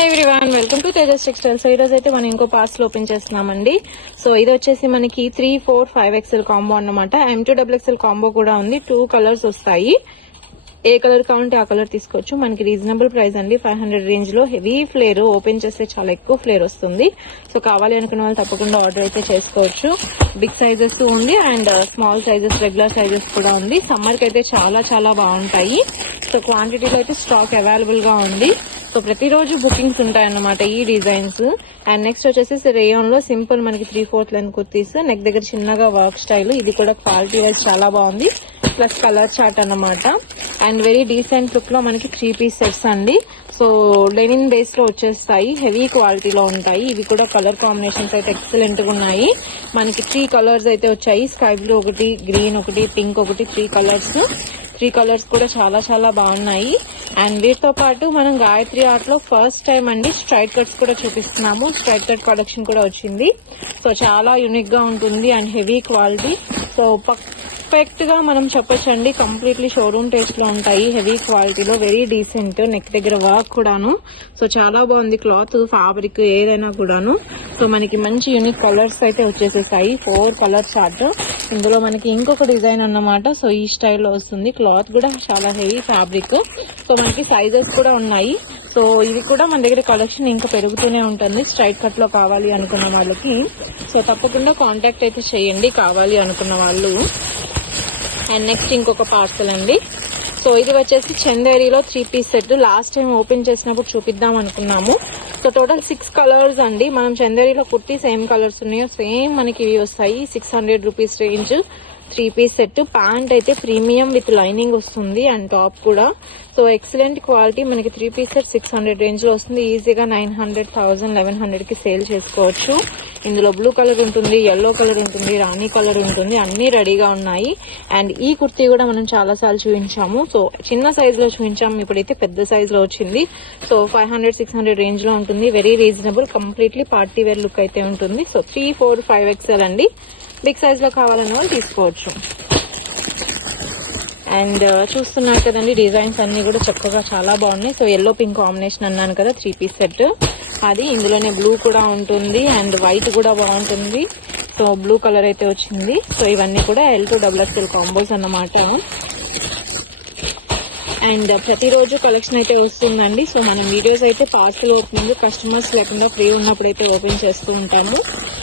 Hi everyone, welcome to Tejas textiles. ఈ రోజు అయితే మనం ఇంకో పార్సల్ ఓపెన్ చేస్తున్నామండి. సో ఇది వచ్చేసి మనకి 3, 4, 5XL కాంబో అన్నమాట. M2XXL కాంబో కూడా ఉంది. 2 కలర్స్ వస్తాయి. ఏ కలర్ కావాలంటే ఆ కలర్ తీసుకోవచ్చు. మనకి రీజనబుల్ ప్రైస్ అండి. 500 రేంజ్ లో హెవీ ఫ్లేర్, ఓపెన్ చేస్తే చాలా ఎక్కువ ఫ్లేర్ వస్తుంది. సో కావాలి అనుకున్న వాళ్ళు తప్పకుండా ఆర్డర్ అయితే చేసుకోవచ్చు. బిగ్ సైజెస్ ఉంది and small sizes, regular sizes కూడా ఉంది. సమ్మర్ కి అయితే చాలా చాలా బాగుంటాయి. సో క్వాంటిటీలో అయితే స్టాక్ అవైలబుల్ గా ఉంది. సో ప్రతిరోజు బుకింగ్స్ ఉంటాయన్నమాట ఈ డిజైన్స్. అండ్ నెక్స్ట్ వచ్చేసి రేయాన్ లో సింపుల్ మనకి 3/4 లెంత్ కుర్తీస్, నెక్ దగ్గర చిన్నగా వర్క్ స్టైల్. ఇది కూడా క్వాలిటీ వైజ్ చాలా బాగుంది. ప్లస్ కలర్ చార్ట్ అన్నమాట. అండ్ వెరీ డీసెంట్ లుక్ లో మనకి 3 పీస్ సెట్స్ అండి. సో లెనిన్ బేస్ లో వచ్చేస్తాయి, హెవీ క్వాలిటీలో ఉంటాయి. ఇవి కూడా కలర్ కాంబినేషన్స్ అయితే ఎక్సలెంట్ గా ఉన్నాయి. మనకి 3 కలర్స్ అయితే వచ్చాయి. స్కై బ్లూ ఒకటి, గ్రీన్ ఒకటి, పింక్ ఒకటి, 3 కలర్స్ కూడా చాలా చాలా బాగున్నాయి. అండ్ వీటితో పాటు మనం గాయత్రి ఆర్ట్ లో ఫస్ట్ టైం అండి స్ట్రైట్ కట్స్ కూడా చూపిస్తున్నాము. స్ట్రైట్ కట్ కలెక్షన్ కూడా వచ్చింది. సో చాలా యూనిక్ గా ఉంటుంది and heavy quality. So perfect గా మనం చెప్పొచ్చండి, కంప్లీట్లీ షోరూమ్ టేస్ట్ లో ఉంటాయి. హెవీ క్వాలిటీలో వెరీ డీసెంట్, నెక్ దగ్గర వర్క్ కూడాను. సో చాలా బాగుంది క్లాత్, ఫ్యాబ్రిక్ ఏదైనా కూడాను. సో మనకి మంచి యూనిక్ కలర్స్ అయితే వచ్చేసేసాయి. 4 కలర్ చార్ట్. ఇందులో మనకి ఇంకొక డిజైన్ అన్నమాట. సో ఈ స్టైల్లో వస్తుంది. క్లాత్ కూడా చాలా హెవీ ఫ్యాబ్రిక్. సో మనకి సైజెస్ కూడా ఉన్నాయి. సో ఇవి కూడా మన దగ్గర కలెక్షన్ ఇంకా పెరుగుతూనే ఉంటుంది. స్ట్రైట్ కట్ లో కావాలి అనుకున్న వాళ్ళకి సో తప్పకుండా కాంటాక్ట్ అయితే చేయండి కావాలి అనుకున్న వాళ్ళు. అండ్ నెక్స్ట్ ఇంకొక పార్సల్ అండి. సో ఇది వచ్చేసి చందేరిలో 3 piece set. Last time open చేసినప్పుడు చూపిద్దాం అనుకున్నాము. సో టోటల్ 6 కలర్స్ అండి. మనం చందేరిలో కుర్తీ సేమ్ కలర్స్ ఉన్నాయో సేమ్ మనకి ఇవి వస్తాయి. 600 rupees range 3 piece set. Pant అయితే ప్రీమియం విత్ లైనింగ్ వస్తుంది అండ్ టాప్ కూడా. So excellent quality. మనకి 3 పీస్ సెట్ 600 రేంజ్ లో వస్తుంది. ఈజీగా 900, 1000, 1100 కి సేల్ చేసుకోవచ్చు. ఇందులో బ్లూ కలర్ ఉంటుంది, ఎల్లో కలర్ ఉంటుంది, రాణి కలర్ ఉంటుంది. అన్ని రెడీగా ఉన్నాయి. అండ్ ఈ కుర్తీ కూడా మనం చాలా సార్లు చూపించాము. సో చిన్న సైజ్ లో చూపించాము, ఇప్పుడైతే పెద్ద సైజ్ లో వచ్చింది. సో 500, 600 రేంజ్ లో ఉంటుంది. Very reasonable, completely party wear look అయితే ఉంటుంది. సో 3, 4, 5XL అండి. బిగ్ సైజ్ లో కావాలన్న వాళ్ళు తీసుకోవచ్చు. అండ్ చూస్తున్నారు కదండి, డిజైన్స్ అన్ని కూడా చక్కగా చాలా బాగున్నాయి. సో ఎల్లో పింక్ కాంబినేషన్ అన్నాను కదా, 3 పీస్ సెట్ అది. ఇందులోనే బ్లూ కూడా ఉంటుంది అండ్ వైట్ కూడా బాగుంటుంది. సో బ్లూ కలర్ అయితే వచ్చింది. సో ఇవన్నీ కూడా L2XXL కాంబోస్ అన్నమాట. అండ్ ప్రతిరోజు కలెక్షన్ అయితే వస్తుందండి. సో మనం వీడియోస్ అయితే పార్సల్ ఓపెనింగ్ కస్టమర్స్ లేకుండా ఫ్రీ ఉన్నప్పుడు అయితే ఓపెన్ చేస్తూ ఉంటాము.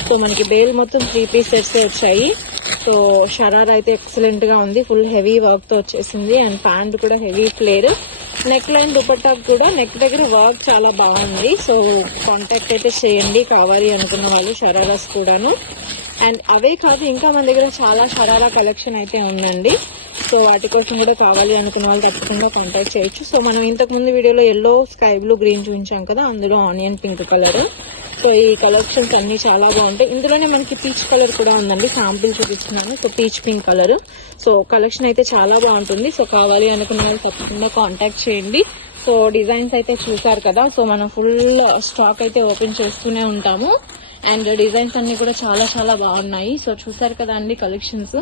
సో మనకి బేల్ మొత్తం 3 పీస్ సెట్స్ వచ్చాయి. సో షరారా అయితే ఎక్సలెంట్ గా ఉంది, ఫుల్ హెవీ వర్క్ తో వచ్చేసింది. అండ్ ప్యాంట్ కూడా heavy flare. Neckline dupatta కూడా నెక్ దగ్గర వర్క్ చాలా బాగుంది. సో కాంటాక్ట్ అయితే చేయండి కావాలి అనుకున్న వాళ్ళు. షరారాస్ కూడాను. అండ్ అవే కాదు, ఇంకా మన దగ్గర చాలా షరారా కలెక్షన్ అయితే ఉందండి. సో వాటి కోసం కూడా కావాలి అనుకున్న వాళ్ళు తప్పకుండా కాంటాక్ట్ చేయొచ్చు. సో మనం ఇంతకు ముందు వీడియోలో ఎల్లో, స్కై బ్లూ, గ్రీన్ చూపించాం కదా, అందులో ఆనియన్ పింక్ కలర్. సో ఈ కలెక్షన్స్ అన్ని చాలా బాగుంటాయి. ఇందులోనే మనకి పీచ్ కలర్ కూడా ఉందండి, శాంపిల్ చూపిస్తున్నాను. So peach pink colour. So collection అయితే చాలా బాగుంటుంది. సో కావాలి అనుకున్న వాళ్ళు తప్పకుండా కాంటాక్ట్ చేయండి. సో డిజైన్స్ అయితే చూసారు కదా. సో మనం ఫుల్ స్టాక్ అయితే ఓపెన్ చేస్తూనే ఉంటాము. అండ్ డిజైన్స్ అన్ని కూడా చాలా చాలా బాగున్నాయి. సో చూసారు కదా అండి కలెక్షన్స్.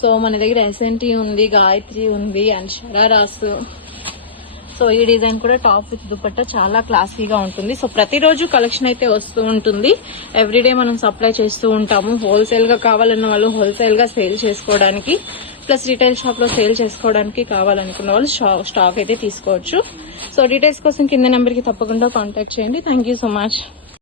సో మన దగ్గర SNT ఉంది, గాయత్రి ఉంది అండ్ షరారాస్. సో ఈ డిజైన్ కూడా టాప్ విత్ దుపట్టా చాలా క్లాసీగా ఉంటుంది. సో ప్రతిరోజు కలెక్షన్ అయితే వస్తూ ఉంటుంది. ఎవ్రీడే మనం సప్లై చేస్తూ ఉంటాము. హోల్సేల్ గా కావాలన్న వాళ్ళు హోల్సేల్ గా సేల్ చేసుకోవడానికి, ప్లస్ రిటైల్ షాప్ లో సేల్ చేసుకోవడానికి కావాలనుకున్న వాళ్ళు స్టాక్ అయితే తీసుకోవచ్చు. సో డీటెయిల్స్ కోసం కింద నెంబర్ కి తప్పకుండా కాంటాక్ట్ చేయండి. Thank you so much.